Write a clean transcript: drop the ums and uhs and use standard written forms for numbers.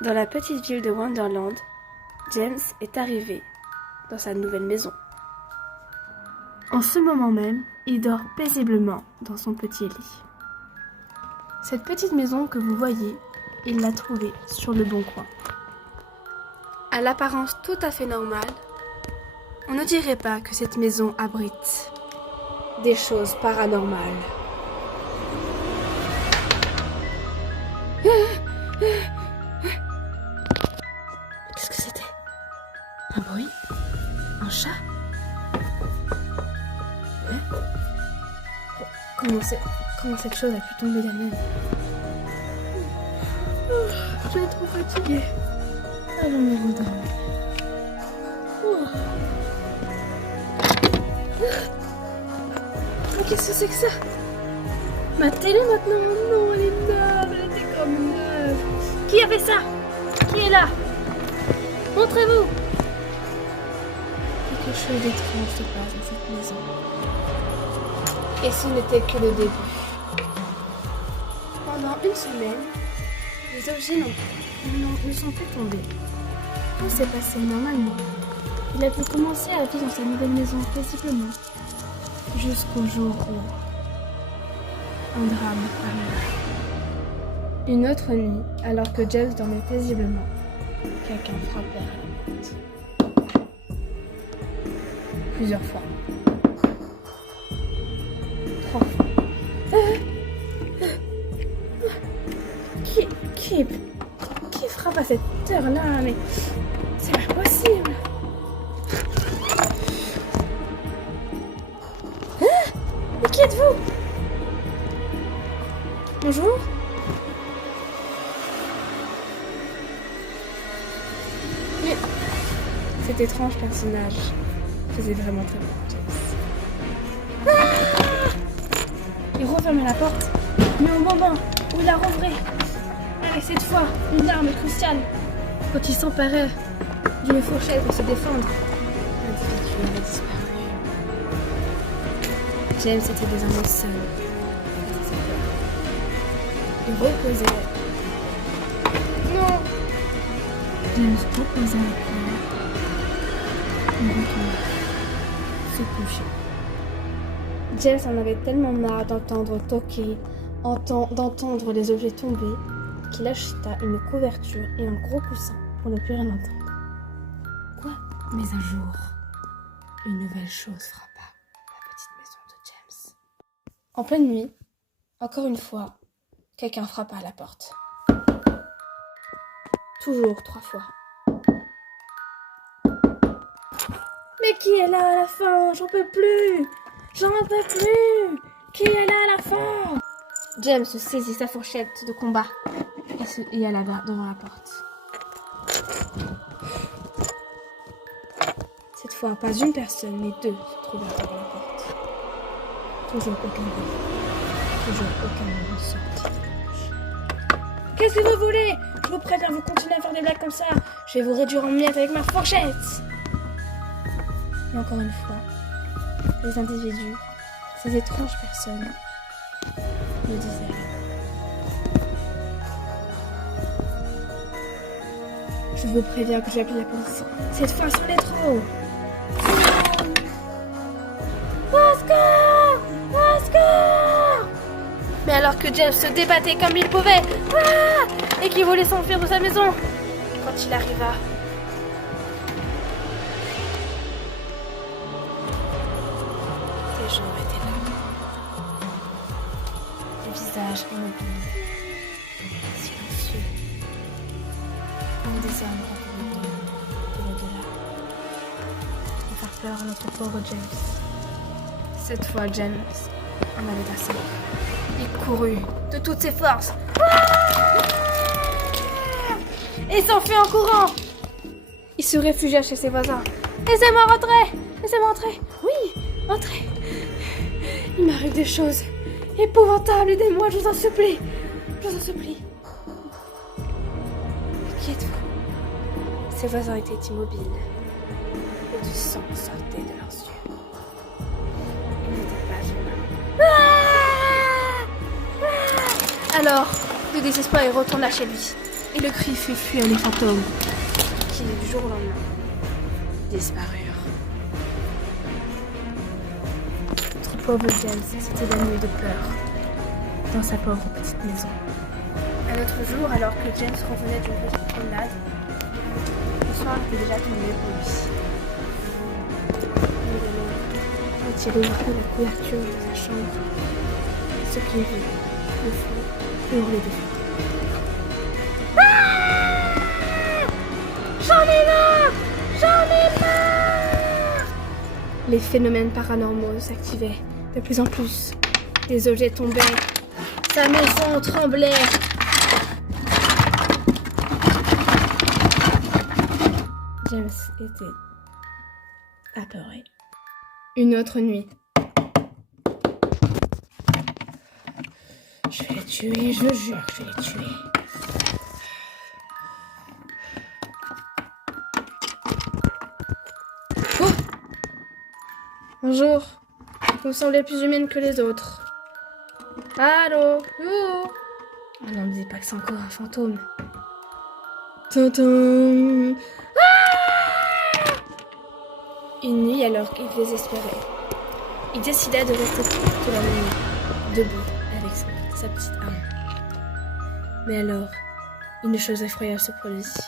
Dans la petite ville de Wonderland, James est arrivé dans sa nouvelle maison. En ce moment même, il dort paisiblement dans son petit lit. Cette petite maison que vous voyez, il l'a trouvée sur le bon coin. À l'apparence tout à fait normale, on ne dirait pas que cette maison abrite des choses paranormales. Qu'est-ce que c'était? Un bruit? Un chat? Comment cette chose a pu tomber d'elle-même? Je suis trop fatiguée. Allons me rendormir. Qu'est-ce que c'est que ça? Ma télé maintenant? Non, elle est neuve, elle était comme neuve. Qui a fait ça? Qui est là? Montrez-vous! Quelque chose d'étrange se passe dans cette maison. Et ce n'était que le début. Pendant une semaine, les objets ne sont plus tombés. Tout s'est passé normalement. Il a pu commencer à vivre dans sa nouvelle maison paisiblement. Jusqu'au jour où un drame arriva. Une autre nuit, alors que James dormait paisiblement, quelqu'un frappait à la porte. Plusieurs fois. 3 fois. Qui frappe à cette heure-là? Mais c'est pas possible. Mais qui êtes-vous? Bonjour? Mais cet étrange personnage faisait vraiment très peur à James. Il refermait la porte, mais au moment où il la rouvrait, avec cette fois une arme cruciale, quand il s'emparait d'une fourchette pour se défendre, l'individu avait disparu. James était désormais seul. Il reposait. Non! James reposa la cuillère. Il retourna se coucher. James en avait tellement marre d'entendre toquer, d'entendre les objets tomber, qu'il acheta une couverture et un gros coussin pour ne plus rien entendre. Quoi? Mais un jour, une nouvelle chose frappa la petite maison de James. En pleine nuit, encore une fois, quelqu'un frappa à la porte. Toujours 3 fois. Mais qui est là à la fin? J'en peux plus! J'en peux plus! Qui est là à la fin? James saisit sa fourchette de combat et alla devant la porte. Cette fois, pas une personne, mais 2 se trouvèrent devant la porte. Toujours aucun bruit. Toujours aucun moment sorti de la bouche. Qu'est-ce que vous voulez? Je vous préviens, vous continuez à faire des blagues comme ça. Je vais vous réduire en miettes avec ma fourchette. Et encore une fois, les individus, ces étranges personnes, me disaient rien. Je vous préviens que j'appelle la police. Cette fois, c'en est trop. Au secours! Au secours! Mais alors que James se débattait comme il pouvait, et qu'il voulait s'enfuir de sa maison, quand il arriva, des gens étaient là. Des visages immobiles, silencieux. On désire encore de l'au-delà. Pour faire peur à notre pauvre James. Cette fois, James en avait assez. Il courut de toutes ses forces et s'enfuit en courant. Il se réfugia chez ses voisins. Laissez-moi rentrer! Laissez-moi entrer! Oui, entrez! Il m'arrive des choses épouvantables, aidez-moi, je vous en supplie! Je vous en supplie! Qui êtes-vous? Ses voisins étaient immobiles et du sang sortait de leurs yeux. Ils n'étaient pas humains. Alors, de désespoir, il retourna chez lui. Et le cri fut fuyant les fantômes, qui, du jour au lendemain, disparurent. Notre pauvre James s'était évanoui de peur dans sa pauvre petite maison. Un autre jour, alors que James revenait d'une petite promenade, le soir était déjà tombé pour lui. Quand il ouvrit la couverture de sa chambre, ce qu'il vit, le feu, hurlait de fuite. J'en ai marre! J'en ai marre! Les phénomènes paranormaux s'activaient de plus en plus. Des objets tombaient. Sa maison tremblait. James était apeuré. Une autre nuit. Je vais les tuer, je jure que je vais les tuer. Oh! Bonjour. Vous me semblez plus humaine que les autres. Allô? Youhou! Oh non, me dis pas que c'est encore un fantôme. Tintin! Ah! Une nuit alors qu'il désespérait. Il décida de rester toute la nuit, debout, avec sa petite arme. Mais alors, une chose effroyable se produisit.